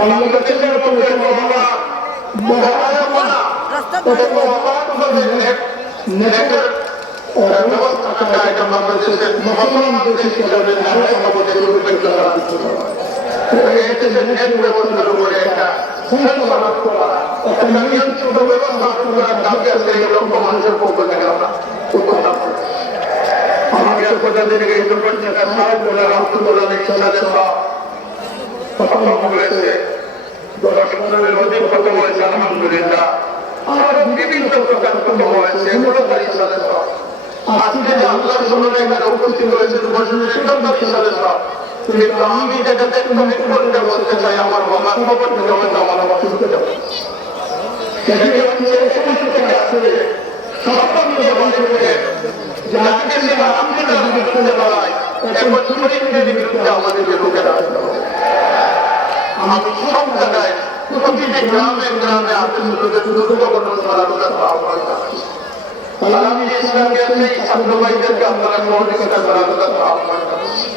বাংলাদেশের মধ্যে ব্যবস্থা থাকা এটা বাংলাদেশের মুসলমান দেশে চলে আমাদের ব্যবস্থার উপরে একটা সংস্কার করা একটা নিয়ন্ত্রিত ব্যবস্থা করার দাবি আছে এই লক্ষ মানুষের পক্ষ থেকে আমরা উৎপাদন করছি। আমাকে কোথা থেকে এই দুর্ঘটনাটা সাহায্য করার আত্মপ্রদানের ইচ্ছা খতম হয়েছে, 10-15 অধিক খতম হয়েছে আলহামদুলিল্লাহ। আরো বিভিন্ন প্রকার খতম হয়েছে, এগুলো তার ইচ্ছাতে সব। আজকে যে আল্লাহ সুন্নাহ এখানে উপস্থিত হয়েছেন বসেন সেটাও তার ইচ্ছাতে সব। কিন্তু আমি যেটা কমিট করতে বলতে চাই আমার বাবার খবর থেকে হয়তো আমার আবার শুনতে যাবো সেটি হচ্ছে সপ্তম যাকে সে আলহামদুলিল্লাহ বিরুদ্ধে লড়াই এরপর শরীরের বিরুদ্ধে আমাদের লোকেরা আসতে হবে। আমি সব জায়গায় প্রতিটি গ্রামে গ্রামে আমি ইসলামকে সেই ছাত্র ভাইদেরকে আপনারা সহযোগিতা করার আহ্বান জানাচ্ছি।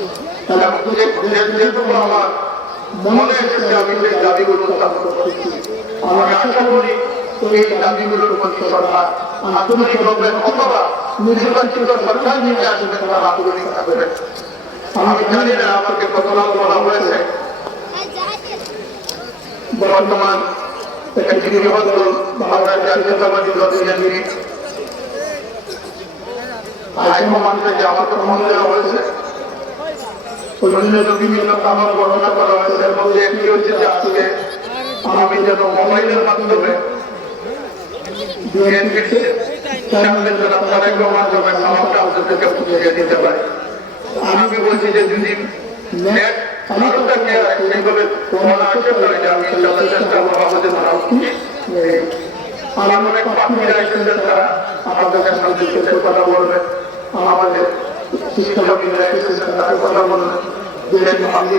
যেটুকু আমার মনে এসেছে আমি সেই দাবিগুলো উত্থাপন করছি। আমি আশা করি এই দাবিগুলোর প্রতি সরকার আন্তরিক হবে অথবা নির্বাচিত সরকার নিয়ে আসবে তারা আন্তরিক থাকবে। আমি জানি না আমাকে কতটা বলা হয়েছে বর্তমান একটি বৃহত্তর বাংলার জাতীয়তাবাদী দলের হাইকমান্ডে যে আমাকে ফোন দেওয়া হয়েছে বিভিন্ন কারণ বর্ণনা করা হয়েছে। এর মধ্যে একটি হচ্ছে যে আজকে আমি যেন মোবাইলের মাধ্যমে বিএনপির চেয়ারম্যান জনাব তারেক রহমান সাহেবের সালামটা আপনাদেরকে পৌঁছে দিতে পারি। আমি বলছি যে যদি নেট চালু থাকে সেইভাবে কোনো আসে তাহলে আমি ইনশাআল্লাহ চেষ্টা করবো আমাদের আমার অনেক পাখিরা এসেছেন তারা আমাদের সাথে কথা বলবে, আমাদের শিক্ষাকর্মীরা এসেছেন তারা কথা বলবেন।